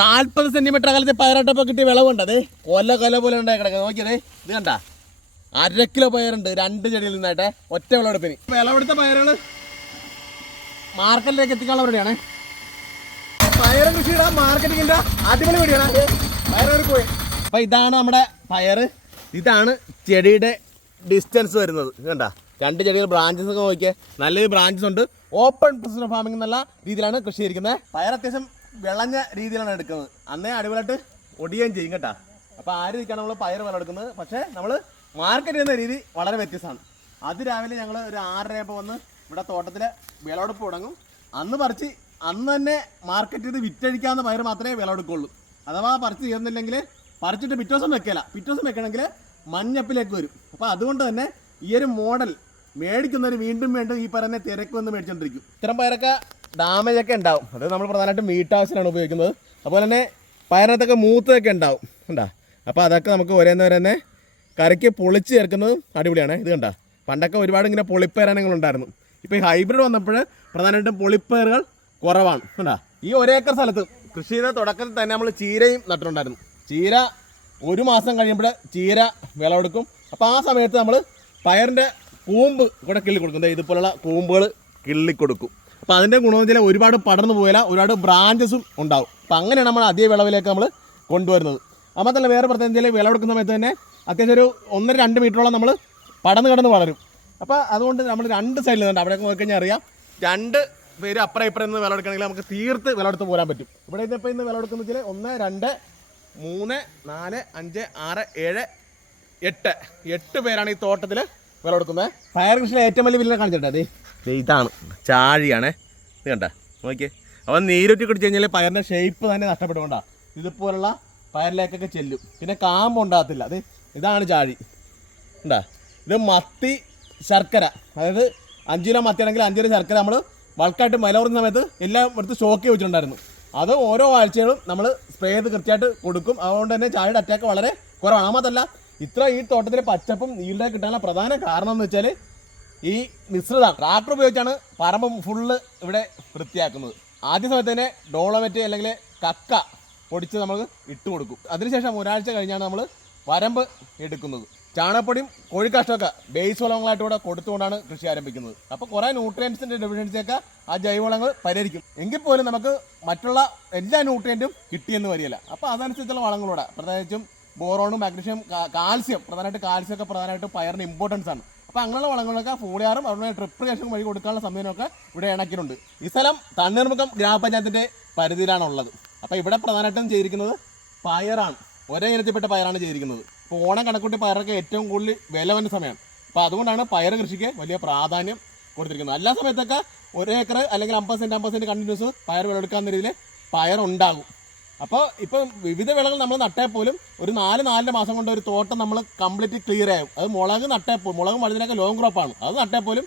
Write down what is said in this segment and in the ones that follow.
നാല്പത് സെന്റിമീറ്റർ അകലത്തെ പയറാട്ടപ്പോൾ കിട്ടിയ വിളവുണ്ട്. അതെ കൊല കൊല പോലെ ഉണ്ടായി കിടക്കുന്നത് നോക്കിയതേ ഇത് കണ്ട? അര കിലോ പയറുണ്ട് രണ്ട് ചെടിയിൽ നിന്നായിട്ട്. ഒറ്റ വിളവെടുപ്പിന്. വിളവെടുത്ത പയറുകൾ മാർക്കറ്റിലേക്ക് എത്തിക്കാനുള്ള പരിപാടിയാണ്. പയർ കൃഷിയുടെ മാർക്കറ്റിങ്ങിന്റെ അടിപൊളി വീടിയാണ് പയറ് പോയി. അപ്പൊ ഇതാണ് നമ്മുടെ പയറ്. ഇതാണ് ചെടിയുടെ ഡിസ്റ്റൻസ് വരുന്നത്. കണ്ട? രണ്ട് ചെടികൾ ബ്രാഞ്ചസ് ഒക്കെ നോക്കിയേ. നല്ല ബ്രാഞ്ചസ് ഉണ്ട്. ഓപ്പൺ പ്രൊസഷൻ ഫാമിംഗ് എന്നുള്ള രീതിയിലാണ് കൃഷി ചെയ്തിരിക്കുന്നത്. പയർ അത്യാവശ്യം വിളഞ്ഞ രീതിയിലാണ് എടുക്കുന്നത്. അന്നേ അടിപൊളിയായിട്ട് ഒടിയുകയും ചെയ്യും കേട്ടാ. അപ്പൊ ആ രീതിക്കാണ് നമ്മൾ പയർ വിളവെടുക്കുന്നത് പക്ഷേ നമ്മൾ മാർക്കറ്റ് ചെയ്യുന്ന രീതി വളരെ വ്യത്യസ്തമാണ്. അത് രാവിലെ ഞങ്ങൾ ഒരു ആറരയപ്പോൾ വന്ന് ഇവിടെ തോട്ടത്തിലെ വിളവെടുപ്പ് തുടങ്ങും. അന്ന് പറിച്ച് അന്ന് തന്നെ മാർക്കറ്റ് ചെയ്ത് വിറ്റഴിക്കാവുന്ന പയർ മാത്രമേ വിളവെടുക്കുള്ളൂ. അഥവാ പറിച്ച് തീർന്നില്ലെങ്കിൽ പറിച്ചിട്ട് പിറ്റേ ദിവസം വെക്കില്ല പിറ്റേ വെക്കണമെങ്കിൽ മഞ്ഞപ്പിലേക്ക് വരും. അപ്പോൾ അതുകൊണ്ട് തന്നെ ഈ ഒരു മോഡൽ മേടിക്കുന്നവർ വീണ്ടും വീണ്ടും ഈ പറയുന്ന തിരക്ക് വന്ന് മേടിച്ചോണ്ടിരിക്കും. ഇത്തരം പയറൊക്കെ ഡാമേജ് ഒക്കെ ഉണ്ടാവും. അത് നമ്മൾ പ്രധാനമായിട്ടും വീട്ടാവശ്യത്തിനാണ് ഉപയോഗിക്കുന്നത്. അതുപോലെ തന്നെ പയറിനകത്തൊക്കെ മൂത്തൊക്കെ ഉണ്ടാവും. കണ്ടാ? അപ്പോൾ അതൊക്കെ നമുക്ക് ഒരേന്ന് ഒരേന്നെ കറിക്ക് പൊളിച്ച് ചേർക്കുന്നതും അടിപൊളിയാണ്. ഇത് കണ്ട? പണ്ടൊക്കെ ഒരുപാട് ഇങ്ങനെ പൊളിപ്പയറാനങ്ങൾ ഉണ്ടായിരുന്നു ഇപ്പോൾ ഈ ഹൈബ്രിഡ് വന്നപ്പോൾ പ്രധാനമായിട്ടും പൊളിപ്പയറുകൾ കുറവാണ്. കണ്ടാ? ഈ ഒരേക്കർ സ്ഥലത്ത് കൃഷി ചെയ്ത തുടക്കത്തിൽ തന്നെ നമ്മൾ ചീരയും നട്ടിട്ടുണ്ടായിരുന്നു. ചീര ഒരു മാസം കഴിയുമ്പോൾ ചീര വിളവെടുക്കും അപ്പോൾ ആ സമയത്ത് നമ്മൾ പയറിന്റെ കൂമ്പ് കൂടെ കിള്ളി കൊടുക്കും. ഇതുപോലുള്ള കൂമ്പുകൾ കിള്ളി കൊടുക്കും. അപ്പോൾ അതിന്റെ ഗുണമെന്ന് വെച്ചാൽ ഒരുപാട് പടർന്നു പോയാൽ ഒരുപാട് ബ്രാഞ്ചസും ഉണ്ടാവും. അപ്പോൾ അങ്ങനെയാണ് നമ്മൾ അതേ വിളവിലേക്ക് നമ്മൾ കൊണ്ടുവരുന്നത്. അപ്പോൾ തന്നെ വേറെ പ്രത്യേകം വെച്ചാൽ വിളവെടുക്കുന്ന സമയത്ത് തന്നെ അത്യാവശ്യം ഒരു ഒന്നര രണ്ട് മീറ്ററോളം നമ്മൾ പടന്ന് കിടന്ന് വളരും. അപ്പോൾ അതുകൊണ്ട് നമ്മൾ രണ്ട് സൈഡിൽ നിന്നുണ്ട് അവിടെയൊക്കെ നോക്കിക്കഴിഞ്ഞാൽ അറിയാം. രണ്ട് പേര് അപ്പുറം ഇപ്പുറം നിന്ന് വിളവെടുക്കണമെങ്കിൽ നമുക്ക് തീർത്ത് വിളവെടുത്ത് പോരാൻ പറ്റും. ഇവിടെ ഇപ്പോൾ ഇന്ന് വിളവെടുക്കുന്ന വെച്ചാൽ ഒന്ന് രണ്ട് മൂന്ന് നാല് അഞ്ച് ആറ് ഏഴ് എട്ട്. എട്ട് പേരാണ് ഈ തോട്ടത്തിൽ വിളവെടുക്കുന്നത്. ഫയർ കൃഷിയിലെ ഏറ്റവും വലിയ വില കാണിച്ചിട്ടേ ഇതാണ്. ചാഴിയാണ്. ഇത് കണ്ട? നോക്കിയേ. അപ്പം നീരൊറ്റി കുടിച്ച് കഴിഞ്ഞാൽ പയറിന്റെ ഷേപ്പ് തന്നെ നഷ്ടപ്പെടുകൊണ്ടാണ് ഇതുപോലുള്ള പയറിലേക്കൊക്കെ ചെല്ലും. പിന്നെ കാമ്പ് ഉണ്ടാകത്തില്ല. അത് ഇതാണ് ചാഴി. ഉണ്ടാ ഇത് മത്തി ശർക്കര. അതായത് അഞ്ച് കിലോ മത്തിയാണെങ്കിൽ അഞ്ച് കിലോ ശർക്കര നമ്മൾ ബൾക്കായിട്ട് മലവുറുന്ന സമയത്ത് എല്ലാം എടുത്ത് സ്റ്റോക്ക് വെച്ചിട്ടുണ്ടായിരുന്നു. അത് ഓരോ ആഴ്ചകളും നമ്മൾ സ്പ്രേ ചെയ്ത് കൃത്യമായിട്ട് കൊടുക്കും. അതുകൊണ്ട് തന്നെ ചാഴിയുടെ അറ്റാക്ക് വളരെ കുറവാണ്. മാത്രമല്ല ഇത്ര ഈ തോട്ടത്തിലെ പച്ചപ്പും ഈൽഡൊക്കെ കിട്ടാനുള്ള പ്രധാന കാരണം എന്ന് വെച്ചാൽ ഈ മിശ്രിതം ട്രാക്ടർ ഉപയോഗിച്ചാണ് പറമ്പ് ഫുള്ള് ഇവിടെ വൃത്തിയാക്കുന്നത്. ആദ്യ സമയത്ത് തന്നെ ഡോളമെറ്റ് അല്ലെങ്കിൽ കക്ക പൊടിച്ച് നമ്മൾ ഇട്ട് കൊടുക്കും. അതിനുശേഷം ഒരാഴ്ച കഴിഞ്ഞാണ് നമ്മൾ വരമ്പ് എടുക്കുന്നത്. ചാണകപ്പൊടിയും കോഴിക്കാഷ്ടമൊക്കെ ബേസ് വളങ്ങളായിട്ട് ഇവിടെ കൊടുത്തുകൊണ്ടാണ് കൃഷി ആരംഭിക്കുന്നത്. അപ്പോൾ കുറേ ന്യൂട്രിയൻസിന്റെ ഡെഫിഷ്യൻസിയൊക്കെ ആ ജൈവവളങ്ങൾ പരിഹരിക്കും. എങ്കിൽ പോലും നമുക്ക് മറ്റുള്ള എല്ലാ ന്യൂട്രിയന്റും കിട്ടിയെന്ന് വരികയില്ല. അപ്പോൾ അതനുസരിച്ചുള്ള വളങ്ങളൂടെ പ്രത്യേകിച്ചും ബോറോണും മാഗ്നീഷ്യം കാൽസ്യം പ്രധാനമായിട്ട് കാൽസ്യം ഒക്കെ പ്രധാനമായിട്ട് പയറിന് ഇമ്പോർട്ടൻസ് ആണ്. അപ്പോൾ അങ്ങനെയുള്ള വളങ്ങളൊക്കെ ഫോളിയാറും ട്രിപ്പ് ട്രിപ്ലിക്കേഷൻ വഴി കൊടുക്കാനുള്ള സംവിധാനമൊക്കെ ഇവിടെ ഇണക്കിയിട്ടുണ്ട്. ഈ സ്ഥലം തണ്ണീർമുഖം ഗ്രാമപഞ്ചായത്തിന്റെ പരിധിയിലാണുള്ളത്. അപ്പോൾ ഇവിടെ പ്രധാനമായിട്ടും ചെയ്തിരിക്കുന്നത് പയറാണ്. ഒരേ ഇനത്തിൽപ്പെട്ട പയറാണ് ചെയ്തിരിക്കുന്നത്. ഇപ്പോൾ ഓണം കണക്കൂട്ടി പയറൊക്കെ ഏറ്റവും കൂടുതൽ വില വന്ന സമയമാണ്. അപ്പോൾ അതുകൊണ്ടാണ് പയർ കൃഷിക്ക് വലിയ പ്രാധാന്യം കൊടുത്തിരിക്കുന്നത്. എല്ലാ സമയത്തൊക്കെ ഒരു ഏക്കർ അല്ലെങ്കിൽ അമ്പത് സെന്റ് അമ്പത് സെന്റ് കണ്ടിന്യൂസ് പയർ വിളവെടുക്കാവുന്ന രീതിയിൽ പയർ ഉണ്ടാകും അപ്പോൾ ഇപ്പോൾ വിവിധ വിളകൾ നമ്മൾ നട്ടേ പോലും ഒരു നാല് നാലര മാസം കൊണ്ട് ഒരു തോട്ടം നമ്മൾ കംപ്ലീറ്റ് ക്ലിയർ ആയും. അത് മുളക് നട്ടേ പോലും മുളകും വഴുതിനൊക്കെ ലോങ് ക്രോപ്പാണ് അത് നട്ടേ പോലും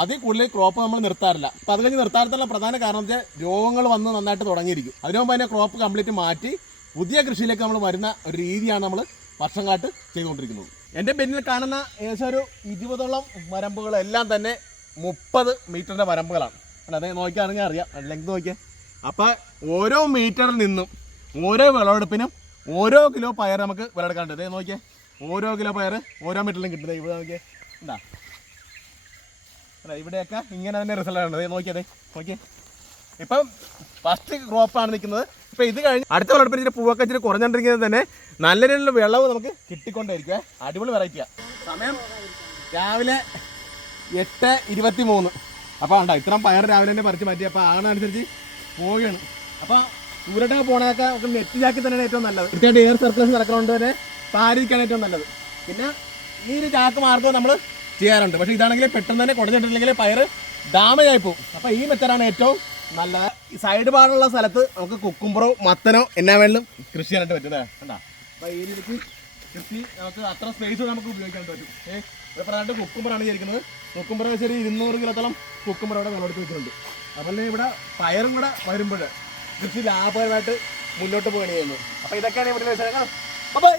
അതിൽ കൂടുതൽ ക്രോപ്പ് നമ്മൾ നിർത്താറില്ല. അപ്പോൾ അത് കഴിഞ്ഞ് നിർത്താറത്തുള്ള പ്രധാന കാരണം വെച്ചാൽ രോഗങ്ങൾ വന്ന് നന്നായിട്ട് തുടങ്ങിയിരിക്കും. അതിനു മുമ്പ് അതിനെ ക്രോപ്പ് കംപ്ലീറ്റ് മാറ്റി പുതിയ കൃഷിയിലേക്ക് നമ്മൾ വരുന്ന ഒരു രീതിയാണ് നമ്മൾ വർഷം കാട്ട് ചെയ്തുകൊണ്ടിരിക്കുന്നത്. എന്റെ പിന്നിൽ കാണുന്ന ഏകദേശം ഒരു ഇരുപതോളം വരമ്പുകളെല്ലാം തന്നെ മുപ്പത് മീറ്ററിന്റെ വരമ്പുകളാണ്. അല്ല അതെ നോക്കിയാണെങ്കിൽ അറിയാം ലെങ്ത് നോക്കിയാൽ അപ്പോൾ ഓരോ മീറ്ററിൽ നിന്നും ഓരോ വിളവെടുപ്പിനും ഓരോ കിലോ പയർ നമുക്ക് വിളവെടുക്കാണ്ട് നോക്കിയേ. ഓരോ കിലോ പയർ ഓരോ മീറ്ററിലും കിട്ടുന്നത് ഇവിടെ നോക്കിയേ. ഉണ്ടാ അല്ല ഇവിടെയൊക്കെ ഇങ്ങനെ തന്നെ റിസൾട്ട് ആണ്. നോക്കിയതേ നോക്കിയേ ഇപ്പം ഫസ്റ്റ് ക്രോപ്പാണ് നിൽക്കുന്നത്. ഇപ്പം ഇത് കഴിഞ്ഞ് അടുത്ത വിളവെടുപ്പിന് ഇച്ചിരി പൂവൊക്കെ ഇച്ചിരി കുറഞ്ഞുകൊണ്ടിരിക്കുന്നത് തന്നെ നല്ല രീതിയിലുള്ള വിളവ് നമുക്ക് കിട്ടിക്കൊണ്ടേയിരിക്കുക അടിപൊളി വെറൈറ്റിയാണ് സമയം രാവിലെ എട്ട് ഇരുപത്തി മൂന്ന് അപ്പോൾ ഉണ്ടോ ഇത്രയും പയർ രാവിലെ തന്നെ പറിച്ച് മാറ്റി. അപ്പോൾ ആണനുസരിച്ച് പോവുകയാണ്. അപ്പോൾ ദൂരട്ടൊക്കെ പോണതൊക്കെ നമുക്ക് നെറ്റിലാക്കി തന്നെയാണ് ഏറ്റവും നല്ലത്. കൃത്യമായിട്ട് എയർ സർക്കുലേഷൻ നടക്കുന്നതുകൊണ്ട് തന്നെ പാരിക്കാണ് ഏറ്റവും നല്ലത്. പിന്നെ ഈ ഒരു ചാക്ക് മാർഗം നമ്മൾ ചെയ്യാറുണ്ട്. പക്ഷേ ഇതാണെങ്കിൽ പെട്ടെന്ന് തന്നെ കുടഞ്ഞിട്ടില്ലെങ്കിൽ പയർ ഡാമേജ് ആയി പോകും. അപ്പോൾ ഈ മെത്തഡാണ് ഏറ്റവും നല്ലത്. ഈ സൈഡ് ഭാഗമുള്ള സ്ഥലത്ത് നമുക്ക് കുക്കുംബറോ മത്തനോ എന്നാ വേണമെങ്കിലും കൃഷി ചെയ്യാനായിട്ട് പറ്റുന്നത് കണ്ടാ? അപ്പോൾ ഈ രീതിക്ക് കൃഷി നമുക്ക് അത്ര സ്പേസ് നമുക്ക് ഉപയോഗിക്കാൻ പറ്റും. ഏഹ് ഇവിടെ പ്രധാനമായിട്ട് കുക്കുംബറാണ് ചെയ്തിരിക്കുന്നത്. കുക്കുംബർ വെച്ചാൽ ഇരുന്നൂറ് കിലോത്തോളം കുക്കുംബർ ഇവിടെ വിളവെടുത്ത് വെച്ചിട്ടുണ്ട്. അതുപോലെ ഇവിടെ പയറും കൂടെ വരുമ്പോൾ കൃഷി ലാഭകരമായിട്ട് മുന്നോട്ട് പോകണേ അപ്പോൾ ഇതൊക്കെയാണ് ഇവിടെ ബൈ